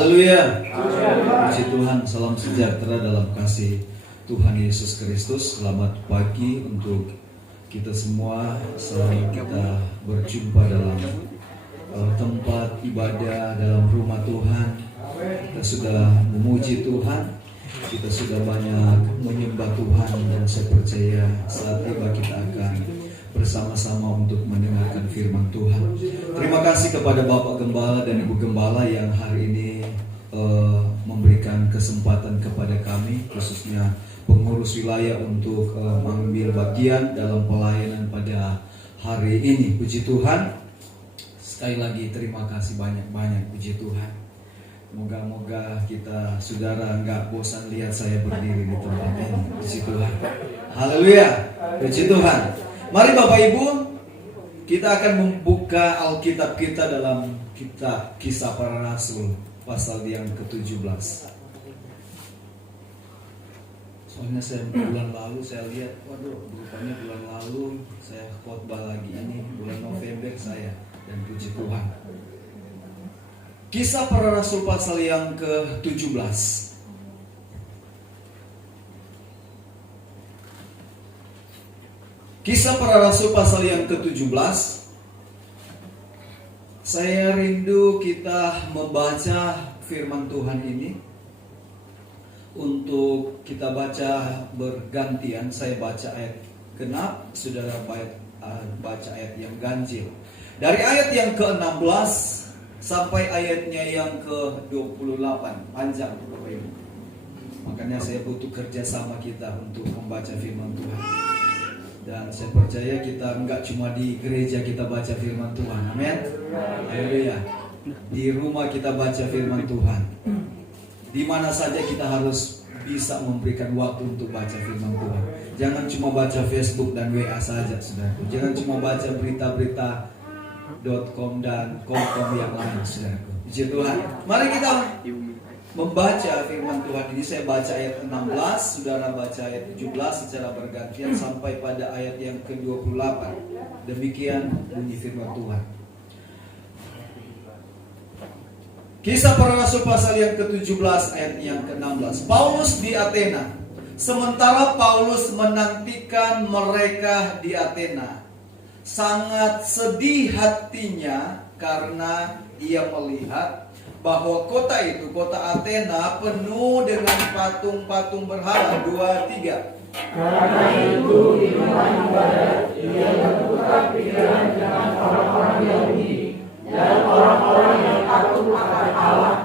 Haleluya. Puji Tuhan, salam sejahtera dalam kasih Tuhan Yesus Kristus. Selamat pagi untuk kita semua. Selalu kita berjumpa dalam tempat ibadah, dalam rumah Tuhan. Kita sudah memuji Tuhan, kita sudah banyak menyembah Tuhan, dan saya percaya saat tiba kita akan bersama-sama untuk mendengarkan firman Tuhan. Terima kasih kepada Bapak Gembala dan Ibu Gembala yang hari ini memberikan kesempatan kepada kami, khususnya pengurus wilayah, untuk mengambil bagian dalam pelayanan pada hari ini. Puji Tuhan. Sekali lagi terima kasih banyak-banyak, puji Tuhan. Moga-moga kita saudara nggak bosan lihat saya berdiri di tempat ini. Puji Tuhan. Haleluya. Puji Tuhan. Mari Bapak Ibu, kita akan membuka Alkitab kita dalam kitab Kisah Para Rasul pasal yang ke-17. Soalnya bulan lalu saya lihat, waduh, rupanya bulan lalu saya khotbah lagi, ini bulan November saya, dan puji Tuhan. Kisah Para Rasul pasal yang ke-17. Kisah Para Rasul pasal yang ke-17. Saya rindu kita membaca firman Tuhan ini. Untuk kita baca bergantian. Saya baca ayat genap, saudara baca ayat yang ganjil. Dari ayat yang ke-16 sampai ayatnya yang ke-28. Panjang Bapak Ibu. Makanya saya butuh kerjasama kita untuk membaca firman Tuhan. Dan saya percaya kita enggak cuma di gereja kita baca firman Tuhan. Amin. Haleluya. Di rumah kita baca firman Tuhan. Di mana saja kita harus bisa memberikan waktu untuk baca firman Tuhan. Jangan cuma baca Facebook dan WA saja, saudaraku. Jangan cuma baca berita-berita.com dan com yang lain, saudaraku. Puji Tuhan. Mari kita membaca firman Tuhan ini. Saya baca ayat 16, saudara baca ayat 17 secara bergantian sampai pada ayat yang ke-28. Demikian bunyi firman Tuhan. Kisah Para Rasul pasal yang ke-17 ayat yang ke-16. Paulus di Athena. Sementara Paulus menantikan mereka di Athena, sangat sedih hatinya karena ia melihat bahwa kota itu, kota Athena, penuh dengan patung-patung berhala. 2-3. Karena itu di rumah ibadat ia bertukar pikiran dengan orang-orang Yahudi dan orang-orang yang takut akan Allah,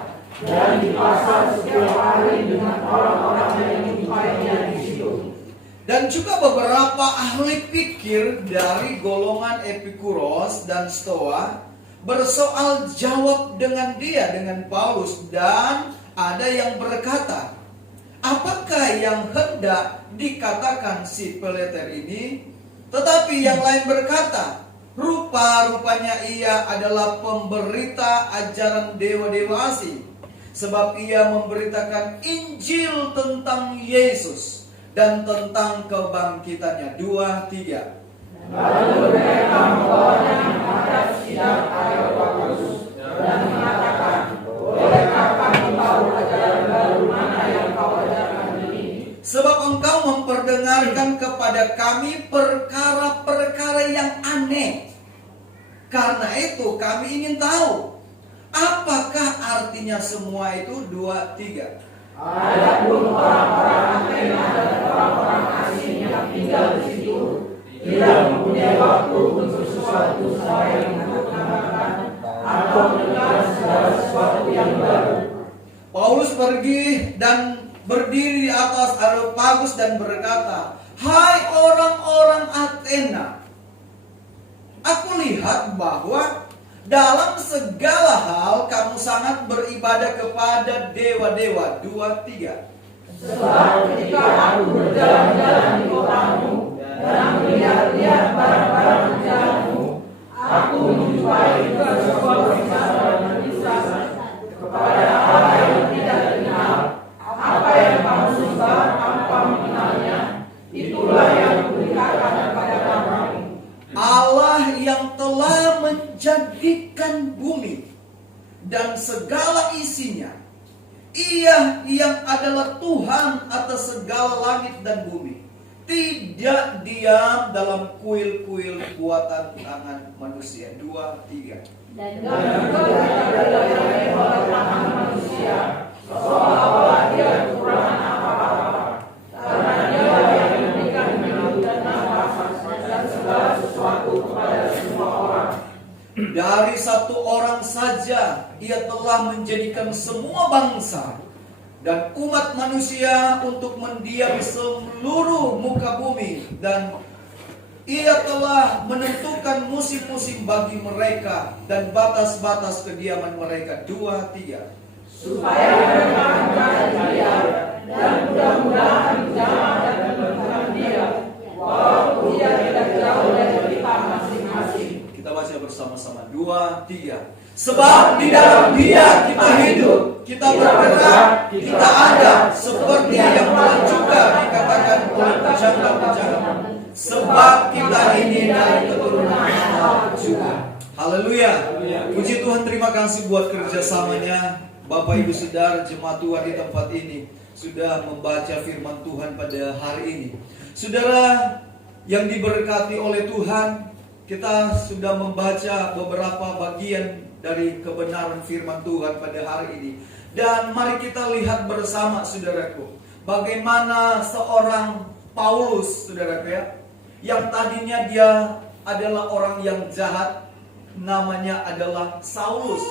dan di pasar setiap hari dengan orang-orang yang menjumpainya di situ. Dan juga beberapa ahli pikir dari golongan Epikuros dan Stoa bersoal jawab dengan dia, dengan Paulus, dan ada yang berkata, apakah yang hendak dikatakan si Peleter ini? Tetapi yang lain berkata, rupa-rupanya ia adalah pemberita ajaran dewa-dewa asing, sebab ia memberitakan Injil tentang Yesus dan tentang kebangkitannya. 2-3. Lalu mereka membawanya menghadap sidang Areopagus dan mengatakan, bolehkah kami tahu ajaran baru mana yang kau ajarkan ini? Sebab engkau memperdengarkan kepada kami perkara-perkara yang aneh. Karena itu kami ingin tahu, apakah artinya semua itu? 2-3. Adapun orang-orang Athena dan orang-orang asing yang tinggal di situ tidak mempunyai waktu untuk sesuatu selain mendengarkan atau mendengar segala sesuatu yang baru. Paulus pergi dan berdiri di atas Areopagus dan berkata, hai orang-orang Athena, aku lihat bahwa dalam segala hal kamu sangat beribadah kepada dewa-dewa. 2-3. Sebab ketika aku berjalan-jalan di kotamu dan melihat-lihat barang-barang kerjaanmu, aku menjumpai sebuah perbicaraan dan kisah kepada Allah yang tidak dikenal. Apa yang kamu sembah tanpa mengenalnya, itulah yang kuberitakan kepada kamu. Allah yang telah menjadikan bumi dan segala isinya, Ia yang adalah Tuhan atas segala langit dan bumi, tidak diam dalam kuil-kuil buatan tangan manusia. 2, 3. Dan oleh tangan manusia, seolah-olah dia kekurangan apa-apa, karena dia yang memberikan hidup dan nafas dan segala sesuatu kepada semua orang. Dari satu orang saja ia telah menjadikan semua bangsa dan umat manusia untuk mendiami seluruh muka bumi, dan ia telah menentukan musim-musim bagi mereka dan batas-batas kediaman mereka. 2, 3. Supaya mereka mencari dia dan mudah-mudahan jangan dan menemukan dia, walaupun dia tidak jauh dari kita masing-masing. Kita baca bersama-sama. 2, 3. Sebab di dalam Dia kita hidup, kita bergerak, kita ada, seperti yang telah juga dikatakan oleh penjangka-penjangka. Sebab kita ini dari keturunan Allah juga. Haleluya. Puji Tuhan, terima kasih buat kerjasamanya Bapak Ibu Saudara jemaat Tuhan di tempat ini sudah membaca firman Tuhan pada hari ini. Saudara yang diberkati oleh Tuhan, kita sudah membaca beberapa bagian dari kebenaran firman Tuhan pada hari ini. Dan mari kita lihat bersama saudaraku, bagaimana seorang Paulus, saudaraku ya, yang tadinya dia adalah orang yang jahat, namanya adalah Saulus.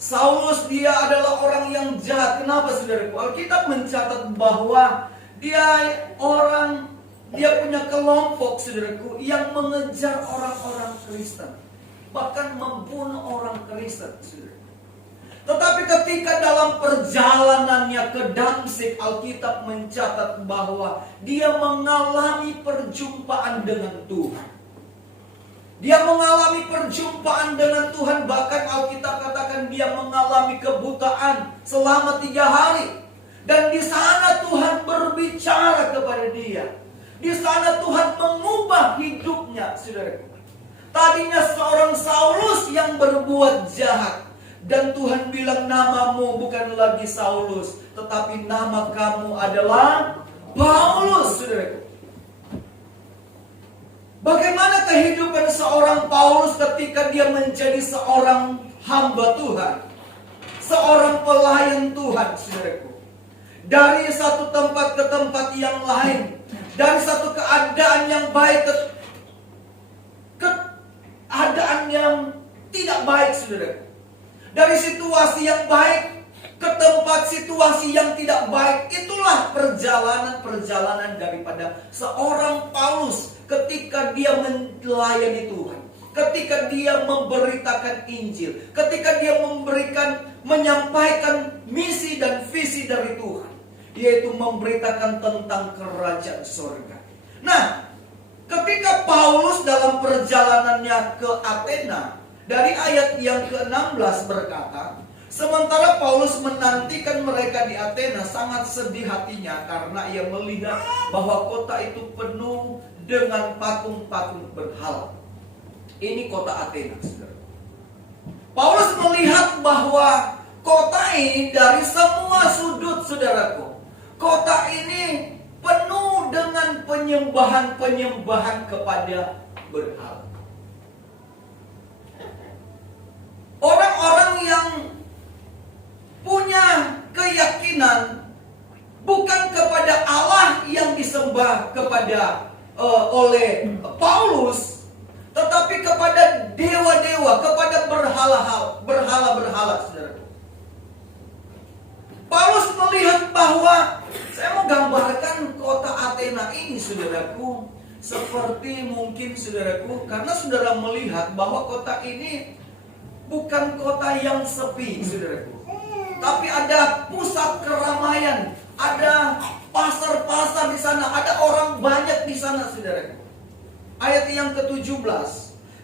Saulus dia adalah orang yang jahat. Kenapa saudaraku? Alkitab mencatat bahwa dia punya kelompok saudaraku yang mengejar orang-orang Kristen, bahkan membunuh orang Kristen, saudara. Tetapi ketika dalam perjalanannya ke Damsyik, Alkitab mencatat bahwa dia mengalami perjumpaan dengan Tuhan. Dia mengalami perjumpaan dengan Tuhan, bahkan Alkitab katakan dia mengalami kebutaan selama 3 hari. Dan di sana Tuhan berbicara kepada dia. Di sana Tuhan mengubah hidupnya, saudara. Tadinya seorang Saulus yang berbuat jahat, dan Tuhan bilang namamu bukan lagi Saulus, tetapi nama kamu adalah Paulus, saudara. Bagaimana kehidupan seorang Paulus ketika dia menjadi seorang hamba Tuhan, seorang pelayan Tuhan, saudaraku. Dari satu tempat ke tempat yang lain, dari satu keadaan yang baik ke keadaan yang tidak baik, saudara. Dari situasi yang baik ke tempat situasi yang tidak baik. Itulah perjalanan-perjalanan daripada seorang Paulus ketika dia melayani Tuhan, ketika dia memberitakan Injil, ketika dia menyampaikan misi dan visi dari Tuhan, yaitu memberitakan tentang kerajaan surga. Nah, ketika Paulus dalam perjalanannya ke Athena, dari ayat yang ke-16 berkata, sementara Paulus menantikan mereka di Athena, sangat sedih hatinya karena ia melihat bahwa kota itu penuh dengan patung-patung berhala. Ini kota Athena, saudara. Paulus melihat bahwa kota ini dari semua sudut, saudaraku, kota ini penuh dengan penyembahan-penyembahan kepada berhala. Orang-orang yang punya keyakinan bukan kepada Allah yang disembah oleh Paulus, tetapi kepada dewa-dewa, kepada berhala-berhala, saudara. Paulus melihat bahwa, saya mau gambarkan kota Athena ini, saudaraku, seperti mungkin saudaraku, karena saudara melihat bahwa kota ini bukan kota yang sepi, saudaraku, tapi ada pusat keramaian, ada pasar-pasar di sana, ada orang banyak di sana, saudaraku. Ayat yang ke-17,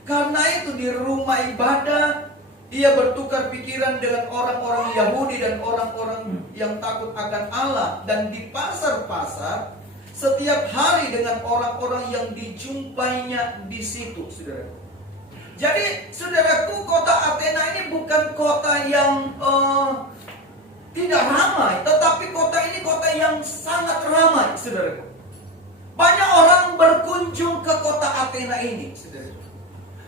karena itu di rumah ibadah ia bertukar pikiran dengan orang-orang Yahudi dan orang-orang yang takut akan Allah, dan di pasar-pasar setiap hari dengan orang-orang yang dijumpainya di situ, saudaraku. Jadi, saudaraku, kota Athena ini bukan kota yang tidak ramai, tetapi kota ini kota yang sangat ramai, saudara. Banyak orang berkunjung ke kota Athena ini, saudara.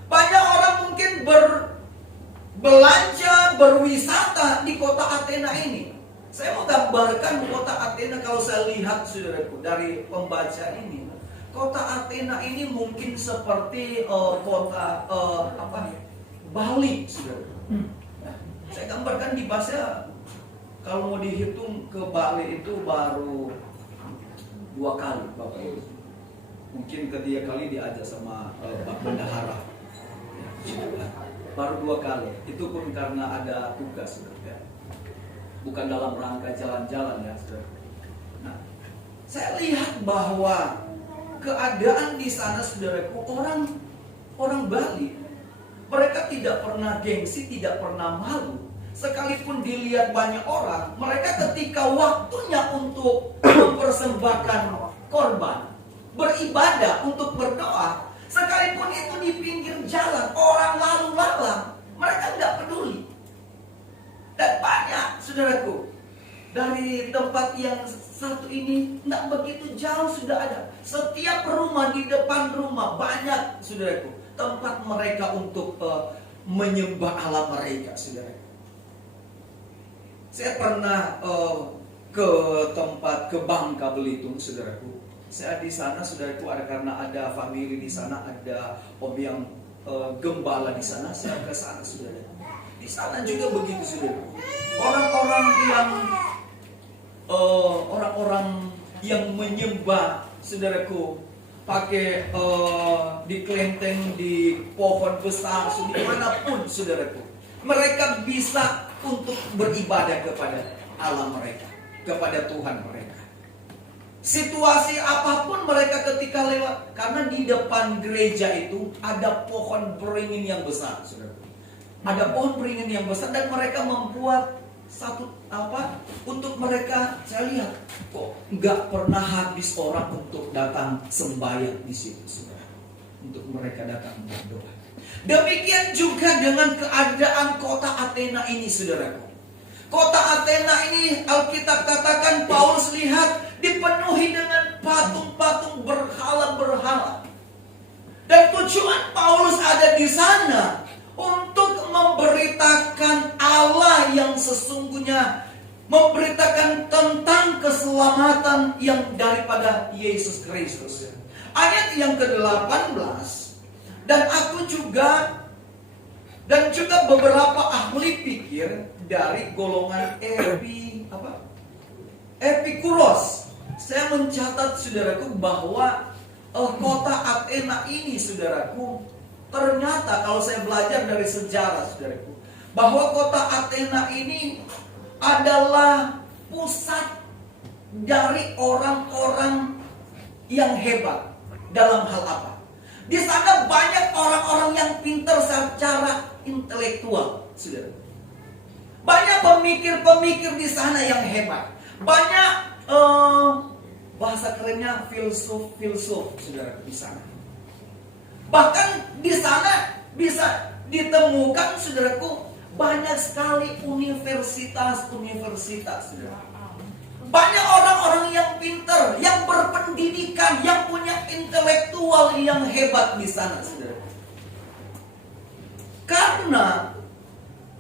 Banyak orang mungkin berbelanja, berwisata di kota Athena ini. Saya mau gambarkan kota Athena kalau saya lihat, saudaraku, dari pembaca ini. Kota Athena ini mungkin seperti kota Bali, saudara. Saya gambarkan di bahasa, kalau mau dihitung ke Bali itu baru 2 kali, Bapak Ibu. Mungkin ketiga kali diajak sama Pak Bendahara. Baru 2 kali. Itu pun karena ada tugas, saudara. Bukan dalam rangka jalan-jalan ya, saudara. Nah, saya lihat bahwa keadaan di sana, saudaraku, orang Bali, mereka tidak pernah gengsi, tidak pernah malu. Sekalipun dilihat banyak orang, mereka ketika waktunya untuk mempersembahkan korban, beribadah, untuk berdoa, sekalipun itu di pinggir jalan, orang lalu lalang, mereka tidak peduli. Dan banyak, saudaraku, dari tempat yang satu ini tidak begitu jauh sudah ada. Setiap rumah, di depan rumah banyak, saudaraku, tempat mereka untuk menyembah Allah mereka, saudaraku. Saya pernah ke tempat, ke Bangka Belitung, saudaraku. Saya di sana, saudaraku, karena ada famili di sana, ada om yang gembala di sana. Saya ke sana, saudaraku. Di sana juga begitu, saudaraku. Orang-orang yang menyembah, saudaraku, pakai di kelenteng, di pohon besar, dimanapun, saudaraku, mereka bisa untuk beribadah kepada Allah mereka, kepada Tuhan mereka. Situasi apapun mereka ketika lewat, karena di depan gereja itu ada pohon beringin yang besar, saudaraku. Ada pohon beringin yang besar, dan mereka membuat satu untuk mereka. Saya lihat kok nggak pernah habis orang untuk datang sembahyang di situ, saudara. Untuk mereka datang berdoa. Demikian juga dengan keadaan kota Athena ini, saudaraku. Kota Athena ini, Alkitab katakan, Paulus lihat dipenuhi dengan patung-patung berhala-berhala. Dan tujuan Paulus ada di sana untuk memberitakan Allah yang sesungguhnya, memberitakan tentang keselamatan yang daripada Yesus Kristus. Ayat yang ke-18, dan juga beberapa ahli pikir dari golongan Epikuros. Saya mencatat, saudaraku, bahwa kota Athena ini, saudaraku, ternyata kalau saya belajar dari sejarah, saudaraku, bahwa kota Athena ini adalah pusat dari orang-orang yang hebat dalam hal apa? Di sana banyak orang-orang yang pintar secara intelektual, saudara. Banyak pemikir-pemikir di sana yang hebat. Banyak bahasa kerennya filsuf, saudara, di sana. Bahkan di sana bisa ditemukan, saudaraku, banyak sekali universitas, saudara. Banyak orang-orang yang pintar, yang berpendidikan, yang punya intelektual yang hebat di sana, saudara. Karena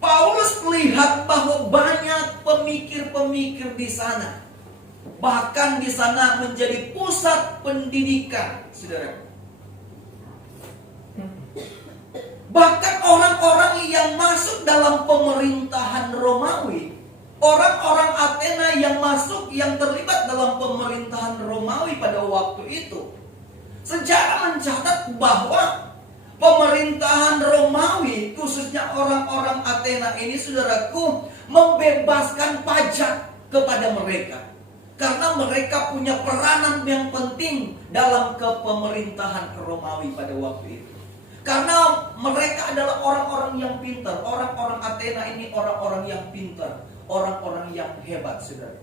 Paulus melihat bahwa banyak pemikir-pemikir di sana. Bahkan di sana menjadi pusat pendidikan, saudara. Bahkan orang-orang yang masuk dalam pemerintahan Romawi, orang-orang Athena yang masuk, yang terlibat dalam pemerintahan Romawi pada waktu itu, sejarah mencatat bahwa pemerintahan Romawi, khususnya orang-orang Athena ini, saudaraku, membebaskan pajak kepada mereka. Karena mereka punya peranan yang penting dalam kepemerintahan Romawi pada waktu itu. Karena mereka adalah orang-orang yang pintar. Orang-orang Athena ini orang-orang yang pintar, orang-orang yang hebat, saudaraku.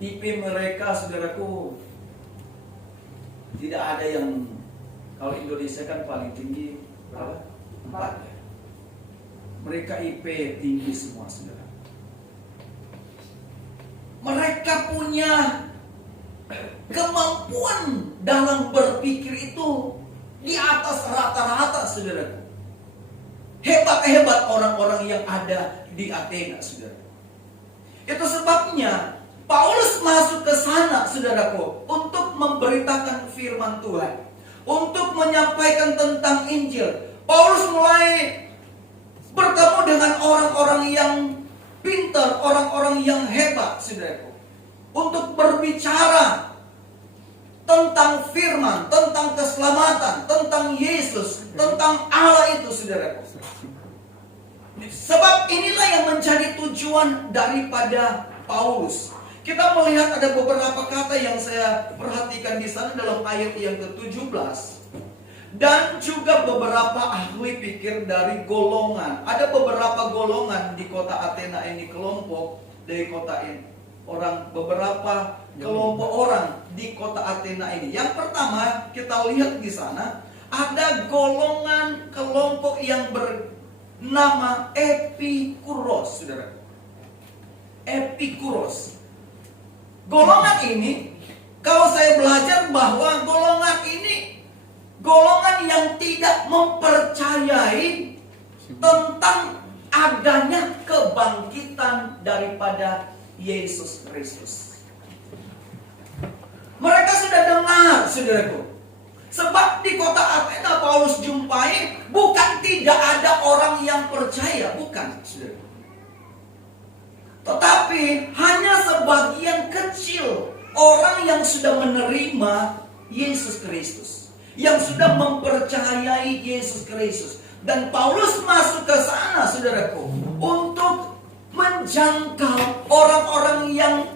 IP mereka, saudaraku, tidak ada yang, kalau Indonesia kan paling tinggi berapa? 4 ya. Mereka IP tinggi semua, saudara. Mereka punya kemampuan dalam berpikir itu di atas rata-rata, saudara. Hebat-hebat orang-orang yang ada di Athena, saudara. Itu sebabnya Paulus masuk ke sana, saudaraku, untuk memberitakan firman Tuhan, untuk menyampaikan tentang Injil. Paulus mulai bertemu dengan orang-orang yang pintar, orang-orang yang hebat, saudaraku, untuk berbicara tentang firman, tentang keselamatan, tentang Yesus, tentang Allah itu, saudaraku. Sebab inilah yang menjadi tujuan daripada Paulus. Kita melihat ada beberapa kata yang saya perhatikan di sana dalam ayat yang ke-17. Dan juga beberapa ahli pikir dari golongan. Ada beberapa golongan di kota Athena ini, kelompok dari kota ini. Beberapa kelompok orang di kota Athena ini. Yang pertama kita lihat di sana ada golongan kelompok yang bernama Epikuros, saudara. Epikuros. Golongan ini, kalau saya belajar bahwa golongan ini golongan yang tidak mempercayai tentang adanya kebangkitan daripada Yesus Kristus. Mereka sudah dengar, saudaraku. Sebab di kota Athena Paulus jumpai bukan tidak ada orang yang percaya, bukan, saudaraku. Tetapi hanya sebagian kecil orang yang sudah menerima Yesus Kristus, yang sudah mempercayai Yesus Kristus. Dan Paulus masuk ke sana, saudaraku, untuk menjangkau orang-orang yang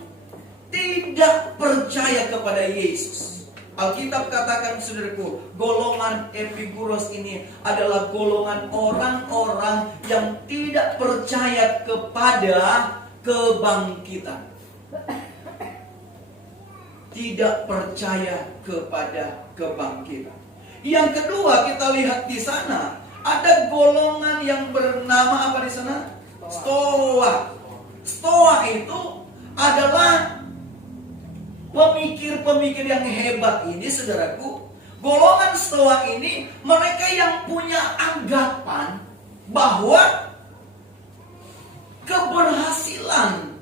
tidak percaya kepada Yesus. Alkitab katakan, saudaraku, golongan Epikuros ini adalah golongan orang-orang yang tidak percaya kepada kebangkitan. Tidak percaya kepada kebangkitan. Yang kedua, kita lihat di sana ada golongan yang bernama apa di sana? Stoa. Stoa itu adalah pemikir-pemikir yang hebat ini, saudaraku. Golongan Stoa ini mereka yang punya anggapan bahwa keberhasilan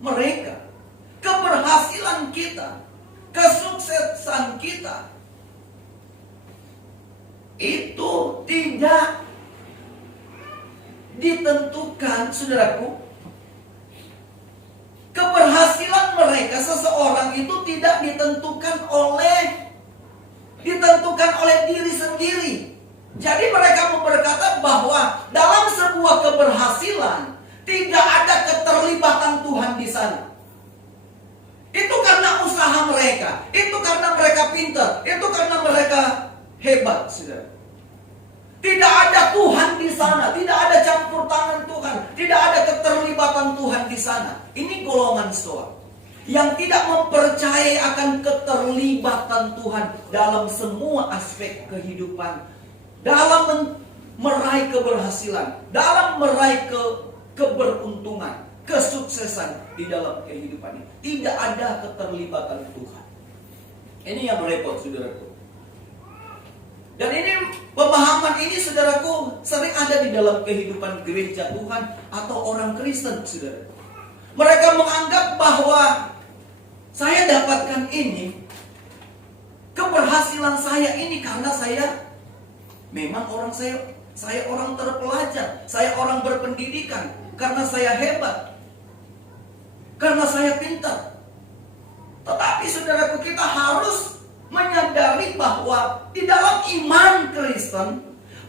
mereka, keberhasilan kita, kesuksesan kita itu tidak ditentukan, saudaraku. Keberhasilan mereka, seseorang itu tidak ditentukan oleh diri sendiri. Jadi mereka berkata bahwa dalam sebuah keberhasilan tidak ada keterlibatan Tuhan di sana. Itu karena usaha mereka, itu karena mereka pintar, itu karena mereka hebat, saudara. Tidak ada Tuhan di sana, tidak ada campur tangan Tuhan, tidak ada keterlibatan Tuhan di sana. Ini golongan Stoa yang tidak mempercayai akan keterlibatan Tuhan dalam semua aspek kehidupan, dalam meraih keberhasilan, dalam meraih keberuntungan, kesuksesan di dalam kehidupan ini. Tidak ada keterlibatan Tuhan. Ini yang repot, saudaraku. Dan ini pemahaman ini, saudaraku, sering ada di dalam kehidupan gereja Tuhan atau orang Kristen, saudara. Mereka menganggap bahwa saya dapatkan ini, keberhasilan saya ini karena saya memang saya orang terpelajar, saya orang berpendidikan, karena saya hebat, karena saya pintar. Tetapi saudaraku, kita harus menyadari bahwa di dalam iman Kristen,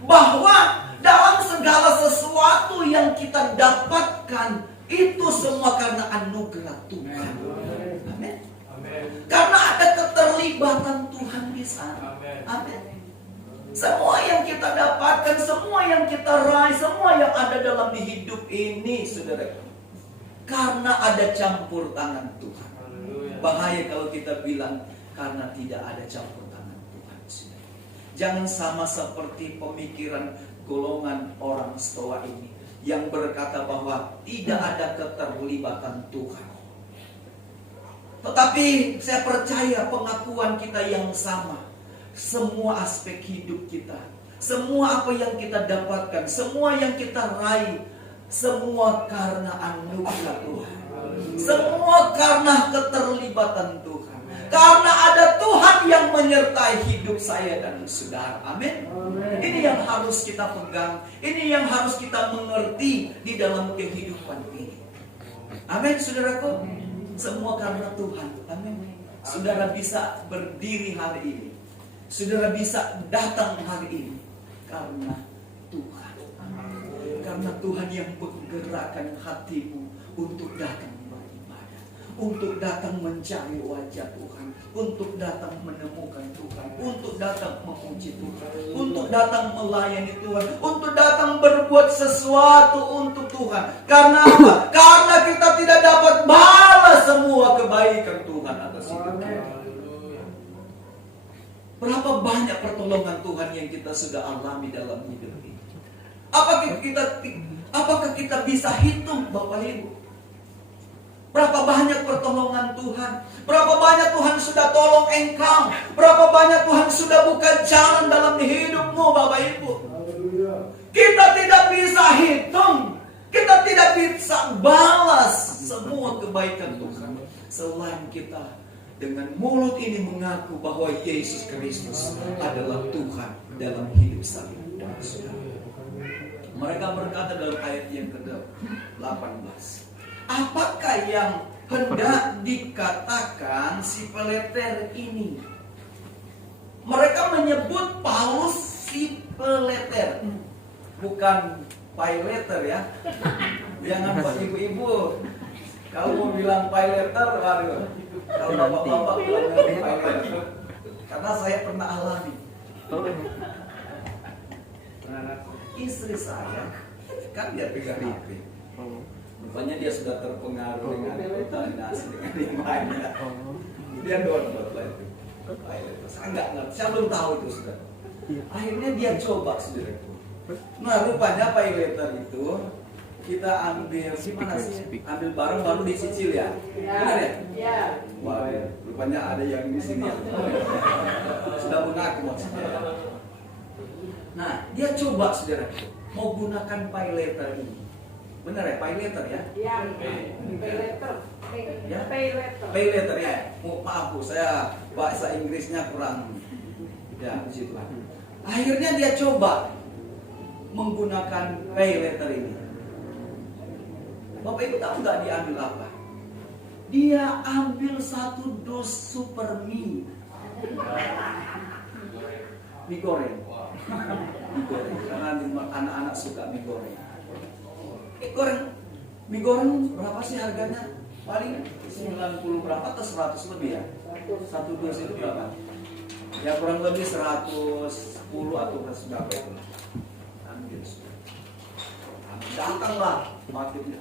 bahwa dalam segala sesuatu yang kita dapatkan itu semua karena anugerah Tuhan. Amin. Karena ada keterlibatan Tuhan di sana. Amin. Semua yang kita dapatkan, semua yang kita raih, semua yang ada dalam hidup ini, saudara, karena ada campur tangan Tuhan. Bahaya kalau kita bilang karena tidak ada campur tangan Tuhan. Jangan sama seperti pemikiran golongan orang Stoa ini. yang berkata bahwa tidak ada keterlibatan Tuhan. Tetapi saya percaya pengakuan kita yang sama. Semua aspek hidup kita, semua apa yang kita dapatkan, semua yang kita raih, semua karena anugerah Tuhan. Semua karena keterlibatan Tuhan. Karena ada Tuhan yang menyertai hidup saya dan saudara. Amin. Ini yang harus kita pegang. Ini yang harus kita mengerti di dalam kehidupan ini. Amin, saudaraku. Semua karena Tuhan. Amin. Saudara bisa berdiri hari ini. Saudara bisa datang hari ini karena Tuhan. Karena Tuhan yang menggerakkan hatimu untuk datang beribadah, untuk datang mencari wajah Tuhan, untuk datang menemukan Tuhan, untuk datang memuji Tuhan, untuk datang melayani Tuhan, untuk datang berbuat sesuatu untuk Tuhan. Karena apa? Karena kita tidak dapat balas semua kebaikan Tuhan atas hidup kita. Berapa banyak pertolongan Tuhan yang kita sudah alami dalam hidup ini? Apakah kita bisa hitung, Bapak Ibu? Berapa banyak pertolongan Tuhan? Berapa banyak Tuhan sudah tolong engkau? Berapa banyak Tuhan sudah buka jalan dalam hidupmu, Bapak Ibu? Kita tidak bisa hitung. Kita tidak bisa balas semua kebaikan Tuhan selain kita dengan mulut ini mengaku bahwa Yesus Kristus adalah Tuhan dalam hidup saya dan saudara. Mereka berkata dalam ayat yang ke-18, apakah yang hendak dikatakan si Peleter ini? Mereka menyebut Paulus si Peleter, bukan Paileter ya. Jangan buat ibu-ibu. Kalau mau bilang Paileter, waduh. Kalau bapak-bapak bilang Paileter, karena saya pernah alami. Istri saya kan dia pegang HP. Rupanya dia sudah terpengaruh dengan kontaminasi dengan yang lainnya. Dia download lah itu. Saya nggak ngerti, saya belum tahu itu sudah. Akhirnya dia coba saudaraku. Nah rupanya Paileter itu kita ambil gimana sih? Ambil barang baru dicicil ya? Benar ya? Iya. Wah, rupanya ada yang di sini sudah mengaku maksudnya. Nah, dia coba saudaraku mau gunakan Paileter ini. Benar ya, Paileter ya? Iya. Paileter. Ya? Paileter ya. Maaf Bu, saya bahasa Inggrisnya kurang. Ya, di situ. Akhirnya dia coba menggunakan Paileter ini. Bapak Ibu tahu nggak dia ambil apa? Dia ambil 1 dus super mie. Mie goreng. Mie goreng. Karena anak-anak suka mie goreng. Mie goreng berapa sih harganya? Paling 90 berapa atau 100 lebih ya? 1 dus itu berapa? Ya kurang lebih 110 atau berapa itu. Ambil. Datanglah marketnya.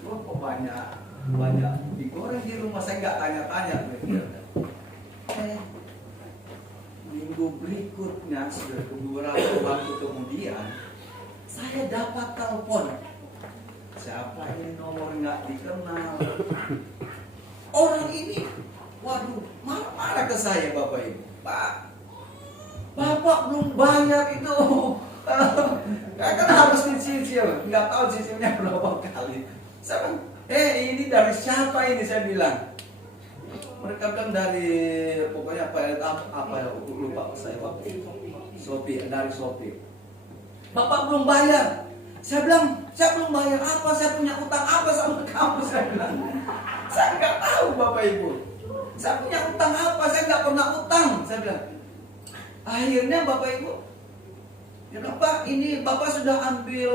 Kok banyak digoreng di rumah, saya nggak tanya-tanya. Minggu berikutnya sudah beberapa waktu kemudian saya dapat telepon. Siapa ini, nomor nggak dikenal. Orang ini, waduh, marah-marah ke saya, Bapak Ibu. Pak, Bapak belum bayar itu. Kan harus dicicil, nggak tahu cicilnya berapa kali. Saya bilang, ini dari siapa ini? Saya bilang. Mereka bilang dari pokoknya apa ya, lupa saya waktu itu. Shopee, dari Shopee. Bapak belum bayar. Saya bilang, saya belum bayar apa? Saya punya utang apa sama kamu? Saya bilang, saya nggak tahu Bapak Ibu. Saya punya utang apa? Saya nggak pernah utang. Saya bilang. Akhirnya Bapak Ibu, ya Pak, ini Bapak sudah ambil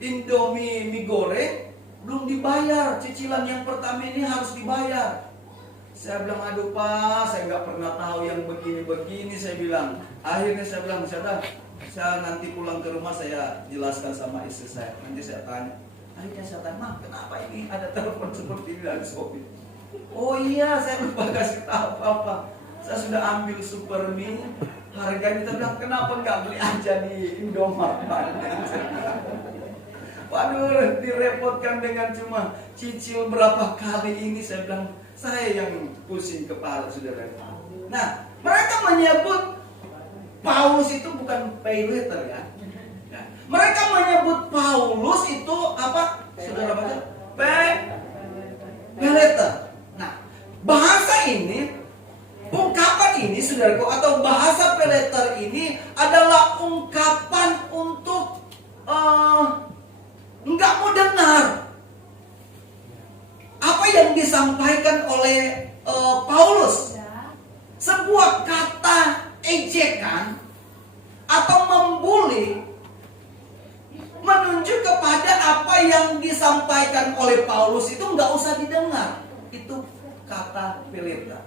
Indomie mie goreng, belum dibayar. Cicilan yang pertama ini harus dibayar. Saya bilang, aduh Pak, saya nggak pernah tahu yang begini-begini. Saya bilang, akhirnya saya bilang, saya nanti pulang ke rumah saya jelaskan sama istri saya. Nanti saya tanya. Akhirnya saya tanya, Mak, kenapa ini ada telepon seperti ini dari Shopee? Oh iya, saya lupa kasih tahu Papa. Saya sudah ambil super mie. Harganya, kita bilang, kenapa nggak beli aja di Indomaret? Waduh, direpotkan dengan cuma cicil berapa kali ini. Saya bilang, saya yang pusing kepala, saudara. Nah, mereka menyebut Paulus itu bukan pay letter ya. Nah, mereka menyebut Paulus itu apa? Saudara baca? Pay letter. Nah, bahasa ini, ungkapan ini, saudaraku, atau bahasa pay letter ini adalah ungkapan untuk nggak mau dengar apa yang disampaikan oleh Paulus. Sebuah kata ejekan atau membuli menunjuk kepada apa yang disampaikan oleh Paulus itu nggak usah didengar. Itu kata pelita.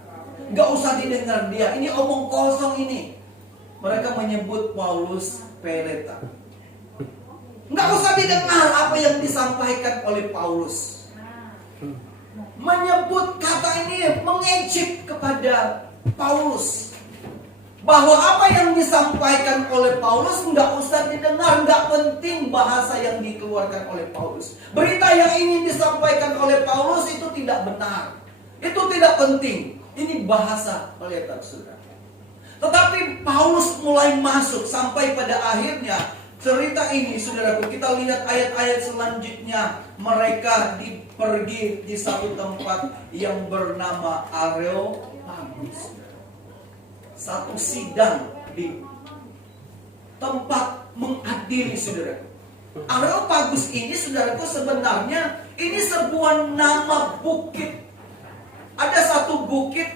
Nggak usah didengar dia. Ini omong kosong ini. Mereka menyebut Paulus pelita. Nggak usah didengar apa yang disampaikan oleh Paulus. Menyebut kata ini mengejek kepada Paulus. Bahwa apa yang disampaikan oleh Paulus nggak usah didengar. Nggak penting bahasa yang dikeluarkan oleh Paulus. Berita yang ingin disampaikan oleh Paulus itu tidak benar. Itu tidak penting. Ini bahasa pelita, saudara. Tetapi Paulus mulai masuk sampai pada akhirnya cerita ini, saudaraku, kita lihat ayat-ayat selanjutnya. Mereka pergi di satu tempat yang bernama Areopagus. Satu sidang di tempat mengadili, saudaraku. Areopagus ini, saudaraku, sebenarnya ini sebuah nama bukit. Ada satu bukit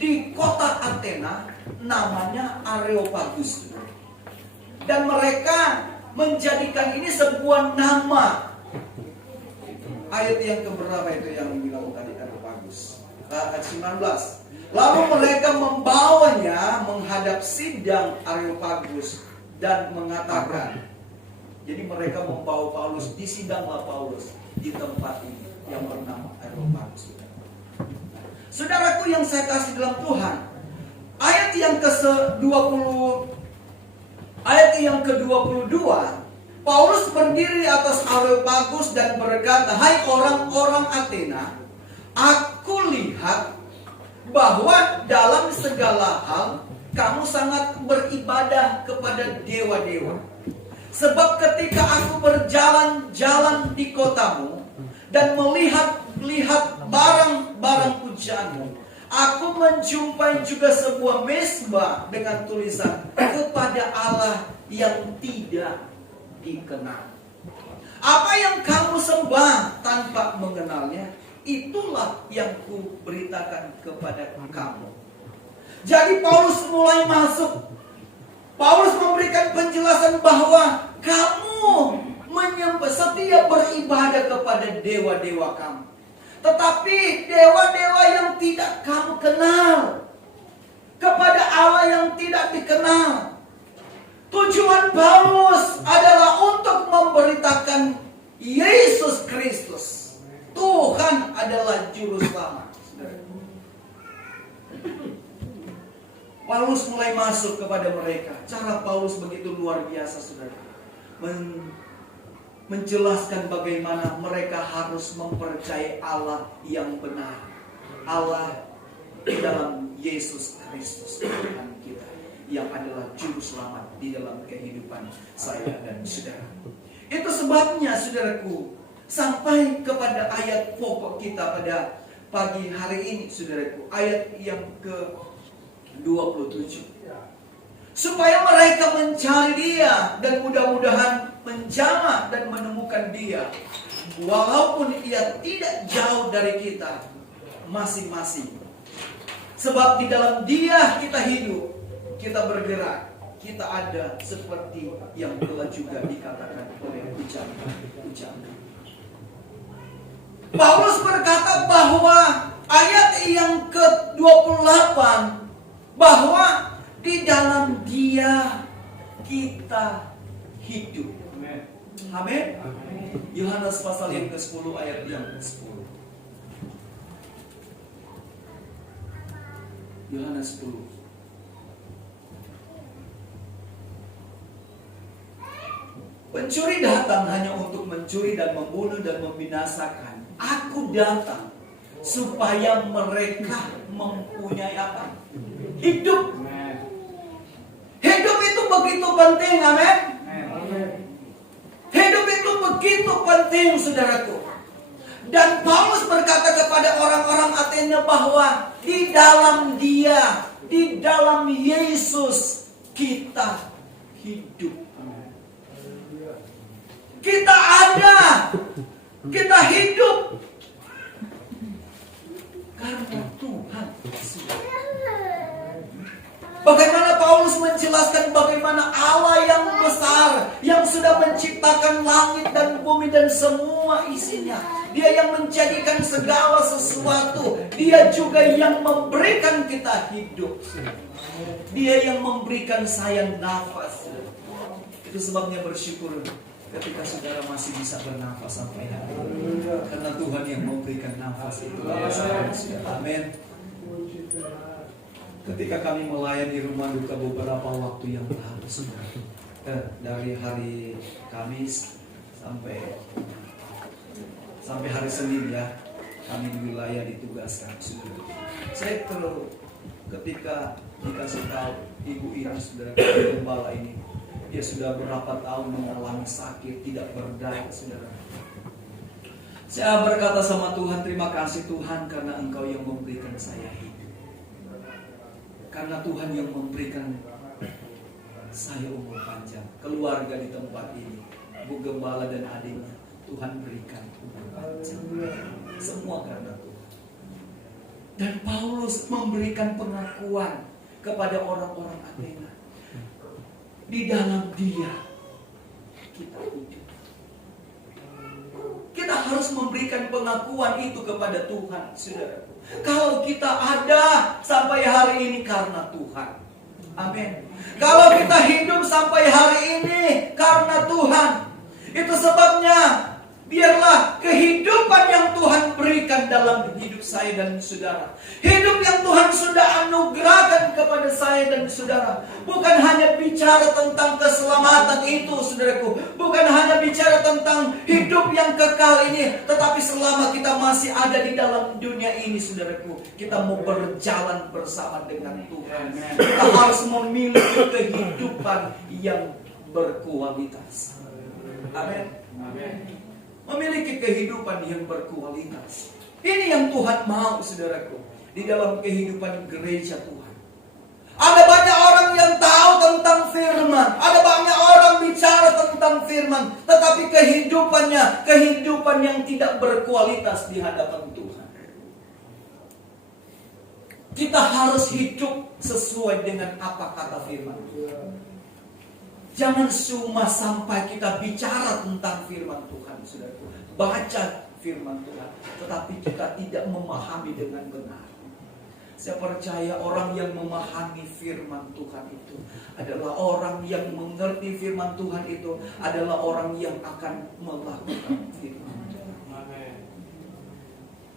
di kota Athena namanya Areopagus. Dan mereka menjadikan ini sebuah nama. Ayat yang keberapa itu yang bilang tadi Areopagus? Ayat 19. Lalu mereka membawanya menghadap sidang Areopagus dan mengatakan. Jadi mereka membawa Paulus, disidanglah Paulus di tempat ini yang bernama Areopagus. Saudaraku yang saya kasih dalam Tuhan, ayat yang ke-22, Paulus berdiri di atas Areopagus dan berkata, "Hai orang-orang Athena, aku lihat bahwa dalam segala hal kamu sangat beribadah kepada dewa-dewa. Sebab ketika aku berjalan-jalan di kotamu dan melihat barang-barang pujaanmu, aku menjumpai juga sebuah mezbah dengan tulisan kepada Allah yang tidak dikenal. Apa yang kamu sembah tanpa mengenalnya, itulah yang kuberitakan kepada kamu." Jadi Paulus mulai masuk. Paulus memberikan penjelasan bahwa kamu setia beribadah kepada dewa-dewa kamu. Tetapi dewa-dewa yang tidak kamu kenal, kepada Allah yang tidak dikenal. Tujuan Paulus adalah untuk memberitakan Yesus Kristus. Tuhan adalah juru selamat. Paulus mulai masuk kepada mereka. Cara Paulus begitu luar biasa, saudara. Menjelaskan bagaimana mereka harus mempercayai Allah yang benar. Allah di dalam Yesus Kristus Tuhan kita, yang adalah juru selamat di dalam kehidupan saya dan saudara. Itu sebabnya, saudaraku, sampai kepada ayat pokok kita pada pagi hari ini, saudaraku, ayat yang ke-27. Supaya mereka mencari Dia dan mudah-mudahan menjamah dan menemukan Dia, walaupun Ia tidak jauh dari kita masing-masing. Sebab di dalam Dia kita hidup, kita bergerak, kita ada seperti yang telah juga dikatakan oleh ucapan. Paulus berkata bahwa ayat yang ke-28, bahwa di dalam Dia kita hidup. Amin. Yohanes pasal yang ke-10 ayat yang ke-10. Yohanes 10. Pencuri datang hanya untuk mencuri dan membunuh dan membinasakan. Aku datang supaya mereka mempunyai apa? Hidup. Hidup itu begitu penting, amin. Hidup itu begitu penting, saudaraku. Dan Paulus berkata kepada orang-orang Athena bahwa di dalam Dia, di dalam Yesus, kita hidup. Kita ada, kita hidup karena Tuhan. Bagaimana Paulus menjelaskan bagaimana Allah yang besar, yang sudah menciptakan langit dan bumi dan semua isinya. Dia yang menjadikan segala sesuatu. Dia juga yang memberikan kita hidup. Dia yang memberikan saya nafas. Itu sebabnya bersyukur ketika saudara masih bisa bernafas sampai hari ini. Karena Tuhan yang memberikan nafas itu. Amin. Ketika kami melayani rumah duka beberapa waktu yang lalu, dari hari Kamis sampai hari Senin ya, kami di wilayah ditugaskan. Saya ketika dikasih tahu ibu ini, saudara gembala ini, dia sudah berapa tahun mengalami sakit, tidak berdaya, saudara. Saya berkata sama Tuhan, terima kasih Tuhan karena Engkau yang memberikan saya hidup. Karena Tuhan yang memberikan saya umur panjang, keluarga di tempat ini, Bu Gembala dan adiknya, Tuhan berikan umur panjang. Semua karena Tuhan. Dan Paulus memberikan pengakuan kepada orang-orang Athena. Di dalam Dia kita hidup. Kita harus memberikan pengakuan itu kepada Tuhan, saudara. Kalau kita ada sampai hari ini karena Tuhan. Amin. Kalau kita hidup sampai hari ini karena Tuhan. Itu sebabnya biarlah kehidupan yang Tuhan berikan dalam hidup saya dan saudara. Hidup yang Tuhan sudah anugerahkan kepada saya dan saudara. Bukan hanya bicara tentang keselamatan itu, saudaraku. Bukan hanya bicara tentang hidup yang kekal ini. Tetapi selama kita masih ada di dalam dunia ini, saudaraku, kita mau berjalan bersama dengan Tuhan. Kita harus memiliki kehidupan yang berkualitas. Amin. Memiliki kehidupan yang berkualitas. Ini yang Tuhan mau, saudaraku, di dalam kehidupan gereja Tuhan. Ada banyak orang yang tahu tentang firman, ada banyak orang bicara tentang firman, tetapi kehidupannya kehidupan yang tidak berkualitas di hadapan Tuhan. Kita harus hidup sesuai dengan apa kata firman. Jangan cuma sampai kita bicara tentang firman Tuhan, saudaraku. Baca firman Tuhan, tetapi kita tidak memahami dengan benar. Saya percaya orang yang memahami firman Tuhan itu adalah orang yang mengerti firman Tuhan itu adalah orang yang akan melakukan firman Tuhan.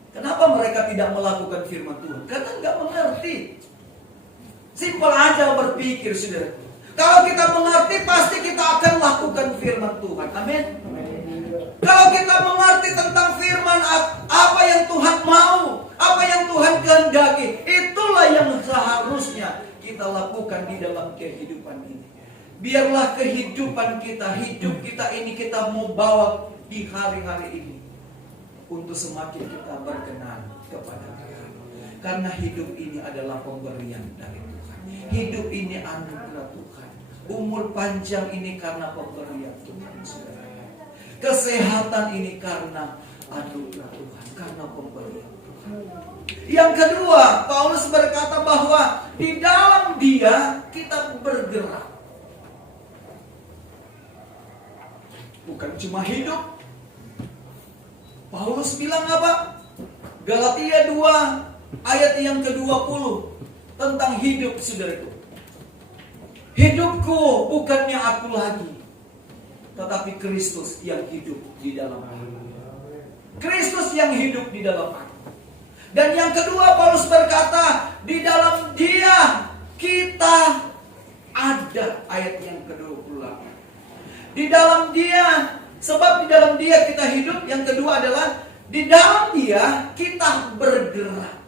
Kenapa mereka tidak melakukan firman Tuhan? Karena nggak mengerti. Simpel aja berpikir, saudaraku. Kalau kita mengerti, pasti kita akan lakukan firman Tuhan. Amin. Kalau kita mengerti tentang firman, apa yang Tuhan mau, apa yang Tuhan kehendaki, itulah yang seharusnya kita lakukan di dalam kehidupan ini. Biarlah kehidupan kita, hidup kita ini kita mau bawa di hari-hari ini untuk semakin kita berkenan kepada Tuhan. Karena hidup ini adalah pemberian dari Tuhan. Hidup ini anugerah Tuhan. Umur panjang ini karena pemberian Tuhan, saudara. Kesehatan ini karena anugerah Tuhan, karena pemberian Tuhan. Yang kedua, Paulus berkata bahwa di dalam Dia kita bergerak. Bukan cuma hidup. Paulus bilang apa? Galatia 2 ayat yang ke-20 tentang hidup, saudaraku. Hidupku bukannya aku lagi, tetapi Kristus yang hidup di dalam aku. Kristus yang hidup di dalam aku. Dan yang kedua, Paulus berkata, di dalam Dia kita ada. Ayat yang ke-28. Di dalam Dia, sebab di dalam Dia kita hidup. Yang kedua adalah di dalam Dia kita bergerak.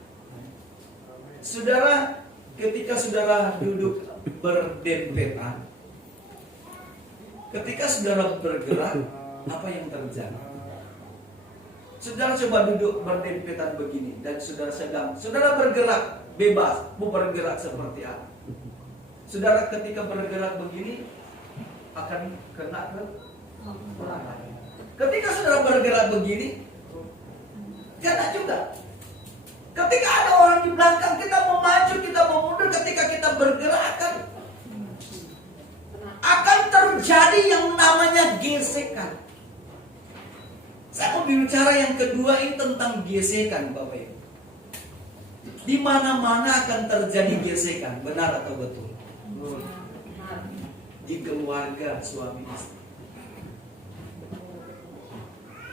Saudara, ketika saudara duduk berdempetan, ketika saudara bergerak, apa yang terjadi? Saudara coba duduk berdempetan begini dan saudara bergerak bebas, mau bergerak seperti apa? Saudara ketika bergerak begini akan kena ke belakang. Ketika saudara bergerak begini, kena juga. Ketika ada orang di belakang, kita mau maju, kita mau mundur, ketika kita bergerak akan terjadi yang namanya gesekan. Saya mau bicara yang kedua ini tentang gesekan, Bapak Ibu. Di mana-mana akan terjadi gesekan, benar atau betul? Di keluarga suami istri.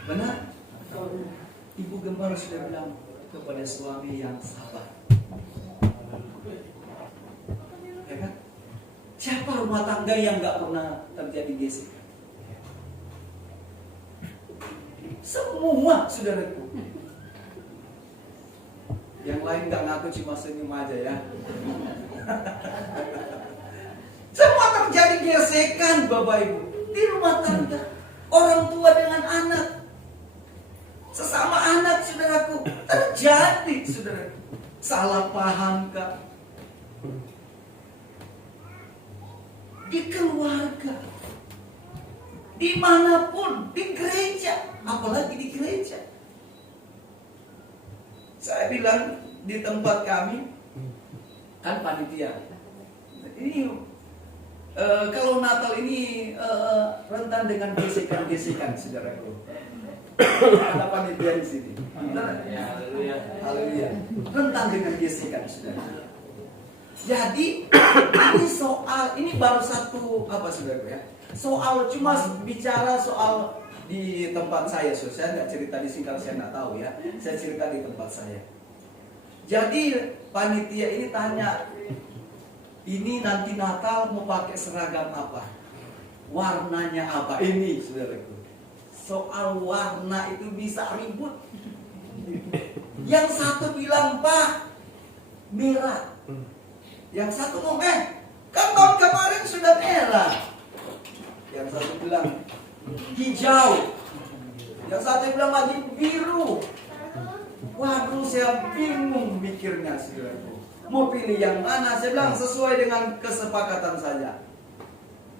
Benar? Ibu Gembala sudah bilang kepada suami yang sabar. Ya kan? Siapa rumah tangga yang gak pernah terjadi gesekan? Semua, saudaraku. Yang lain gak ngaku, cuma senyum aja ya. Semua terjadi gesekan, Bapak Ibu, di rumah tangga. Orang tua dengan anak, sesama anak, saudaraku, terjadi, saudaraku. Salah paham kah? Di keluarga, dimanapun, di gereja, apalagi di gereja. Saya bilang di tempat kami kan panitia. Ini kalau Natal ini rentan dengan gesekan-gesekan, saudaraku. Ada panitia di sini. Haleluya. Rentan dengan gesekan, saudara. Jadi ini baru satu apa, saudaraku ya? Soal cuma bicara soal di tempat saya, saya nggak cerita di sini kalau saya nggak tahu ya. Saya cerita di tempat saya. Jadi panitia ini tanya, ini nanti Natal mau pakai seragam apa? Warnanya apa? Ini, saudaraku. Soal warna itu bisa ribut. Yang satu bilang, Pak, merah. Yang satu ngomong, kan tahun kemarin sudah merah. Yang satu bilang hijau. Yang satu bilang lagi biru. Waduh, saya bingung mikirnya, saudaraku. Mau pilih yang mana? Saya bilang sesuai dengan kesepakatan saja.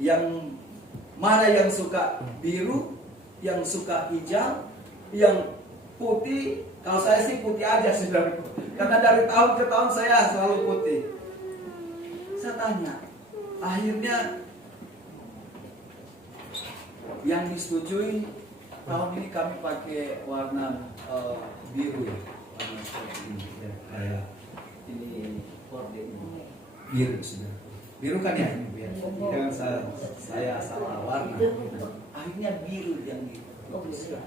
Yang mana yang suka biru, yang suka hijau, yang putih. Kalau saya sih putih aja, saudaraku. Karena dari tahun ke tahun saya selalu putih. Saya tanya, akhirnya yang disetujui tahun ini kami pakai warna biru ya, warna seperti ini ya, kayak ini korden biru, sudah biru kan ya ini ya, jangan saya salah warna. Akhirnya biru yang diputuskan.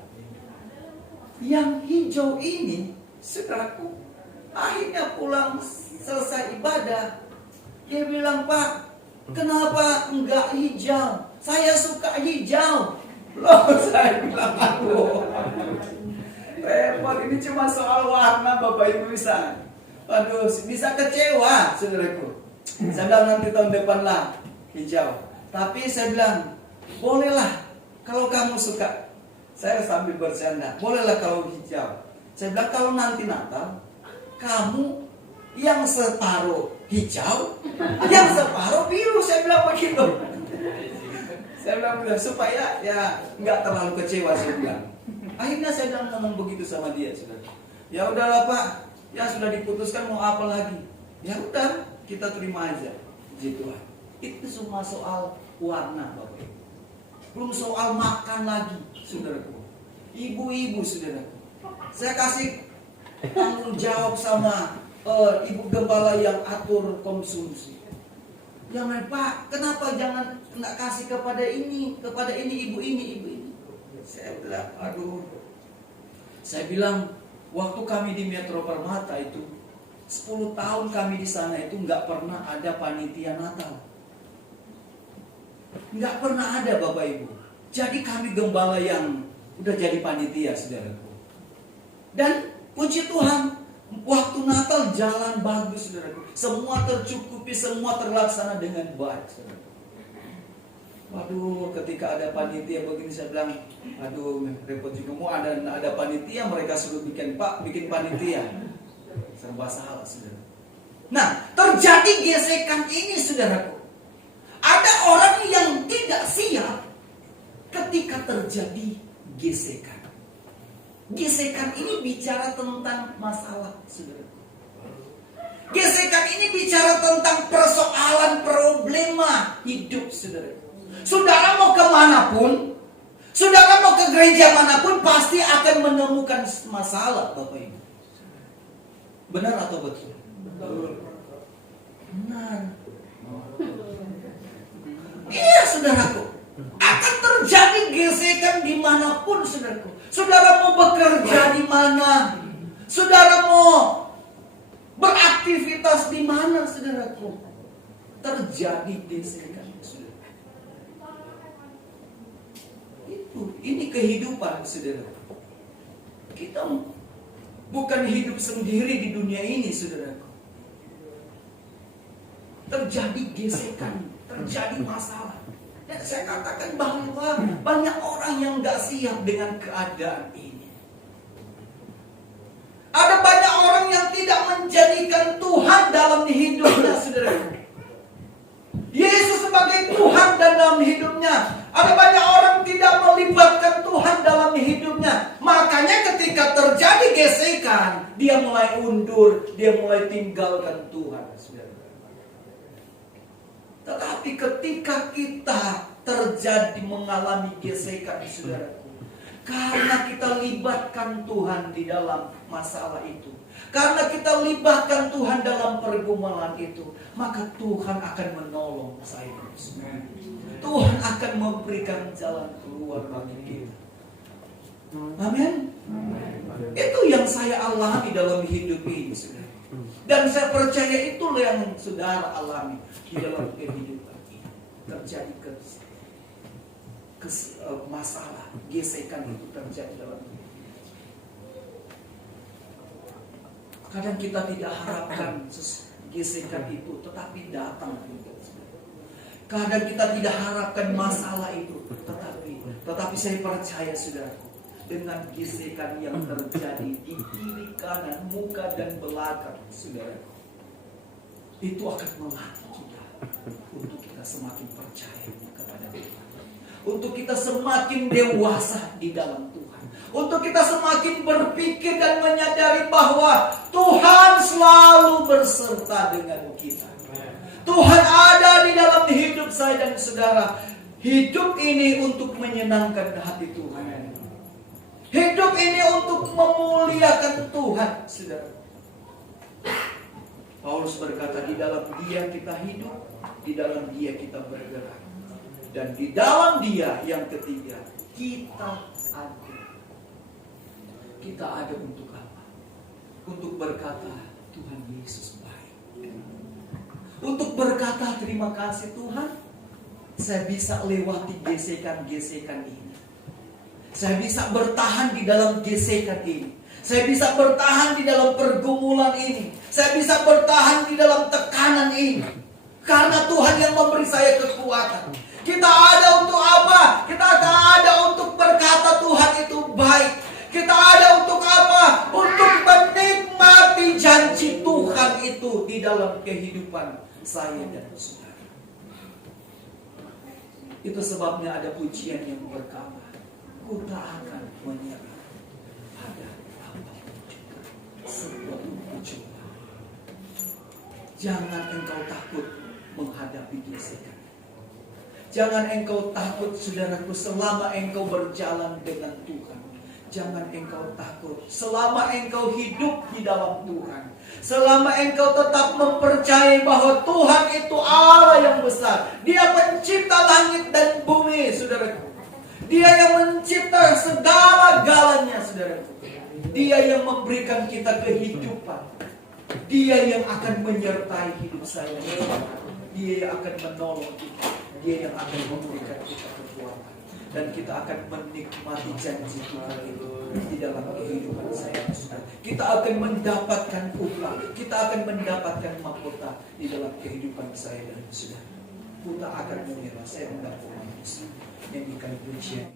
Yang hijau ini, saudaraku, akhirnya pulang selesai ibadah, dia bilang, Pak, kenapa enggak hijau? Saya suka hijau. Loh, saya bilang, aduh, repot, ini cuma soal warna, Bapak Ibu bisa. Aduh, bisa kecewa, saudaraku. Saya bilang nanti tahun depan lah hijau. Tapi saya bilang, bolehlah kalau kamu suka. Saya sambil bercanda, bolehlah kalau hijau. Saya bilang kalau nanti Natal, kamu yang separuh hijau, yang separuh biru. Saya bilang begitu. Saya bilang supaya ya nggak terlalu kecewa, saya bilang. Akhirnya saya bilang ngomong begitu sama dia, saudara. Ya udahlah Pak, ya sudah diputuskan mau apa lagi? Ya udah, kita terima aja. Gitu. Itu semua soal warna, Bapak Ibu. Belum soal makan lagi, saudaraku. Ibu-ibu, saudaraku. Saya kasih tanggung jawab sama ibu gembala yang atur konsumsi. Jangan, Pak, kenapa jangan nggak kasih kepada ini, ibu ini. Saya bilang, aduh. Saya bilang, waktu kami di Metro Permata itu 10 tahun kami di sana itu nggak pernah ada panitia Natal. Nggak pernah ada, Bapak Ibu. Jadi kami gembala yang udah jadi panitia, saudaraku. Dan puji Tuhan, waktu Natal jalan bagus, saudaraku. Semua tercukupi, semua terlaksana dengan baik, saudaraku. Waduh, ketika ada panitia begini saya bilang, aduh repot juga, mau ada panitia, mereka suruh bikin panitia. Serba salah, saudara. Nah, terjadi gesekan ini, saudaraku. Ada orang yang tidak siap ketika terjadi gesekan. Gesekan ini bicara tentang masalah, saudaraku. Gesekan ini bicara tentang persoalan, problema hidup, saudaraku. Saudara mau kemanapun, saudara mau ke gereja manapun, pasti akan menemukan masalah, Bapak Ibu. Benar atau betul? Benar. Iya, saudaraku. Akan terjadi gesekan dimanapun, saudaraku. Saudara mau bekerja di mana? Saudara mau beraktivitas di mana, saudaraku? Terjadi gesekan, saudara. Ini kehidupan, saudara. Kita bukan hidup sendiri di dunia ini, saudaraku. Terjadi gesekan, terjadi masalah. Dan saya katakan bahwa banyak orang yang gak siap dengan keadaan ini. Ada banyak orang yang tidak menjadikan Tuhan dalam hidupnya, saudaraku. Yesus sebagai Tuhan dalam hidupnya. Ada banyak orang tidak melibatkan Tuhan dalam hidupnya. Makanya ketika terjadi gesekan, dia mulai undur, dia mulai tinggalkan Tuhan. Tetapi ketika kita terjadi mengalami gesekan, saudaraku, karena kita libatkan Tuhan di dalam masalah itu, karena kita libatkan Tuhan dalam pergumulan itu, maka Tuhan akan menolong saya. Tuhan akan memberikan jalan keluar bagi kita. Amin. Itu yang saya alami dalam hidup ini, saudara. Dan saya percaya itulah yang saudara alami di dalam kehidupan ini. Terjadi masalah, gesekan itu terjadi dalam hidup. Kadang kita tidak harapkan gesekan itu, tetapi datang juga. Kadang kita tidak harapkan masalah itu, tetapi saya percaya, saudaraku, dengan gesekan yang terjadi di kiri, kanan, muka dan belakang, saudaraku, itu akan melatih kita untuk kita semakin percaya kepada Tuhan, untuk kita semakin dewasa di dalam Tuhan, untuk kita semakin berpikir dan menyadari bahwa Tuhan selalu berserta dengan kita. Tuhan ada di dalam hidup saya dan saudara. Hidup ini untuk menyenangkan hati Tuhan. Hidup ini untuk memuliakan Tuhan, saudara. Paulus berkata, di dalam Dia kita hidup, di dalam Dia kita bergerak, dan di dalam Dia yang ketiga kita ada. Kita ada untuk apa? Untuk berkata Tuhan Yesus baik. Untuk berkata terima kasih Tuhan, saya bisa lewati gesekan-gesekan ini. Saya bisa bertahan di dalam gesekan ini. Saya bisa bertahan di dalam pergumulan ini. Saya bisa bertahan di dalam tekanan ini. Karena Tuhan yang memberi saya kekuatan. Kita ada untuk apa? Kita ada untuk berkata Tuhan itu baik. Kita ada untuk apa? Untuk menikmati janji Tuhan itu di dalam kehidupan saya dan saudara. Itu sebabnya ada pujian yang berkata, ku tak akan menyerah pada apapun juga sebelum mencoba. Jangan engkau takut menghadapi gesekan. Jangan engkau takut, saudaraku, selama engkau berjalan dengan Tuhan. Jangan engkau takut selama engkau hidup di dalam Tuhan. Selama engkau tetap mempercayai bahwa Tuhan itu Allah yang besar. Dia pencipta langit dan bumi, saudaraku. Dia yang mencipta segala-galanya, saudaraku. Dia yang memberikan kita kehidupan. Dia yang akan menyertai hidup saya. Dia yang akan menolong kita. Dia yang akan memberikan kita kekuatan. dan kita akan menikmati janji Tuhan itu di dalam kehidupan saya dan saudara. Kita akan mendapatkan upah, kita akan mendapatkan mahkota di dalam kehidupan saya dan saudara. Kita akan mengira saya mendapat manusia yang dikali pujian.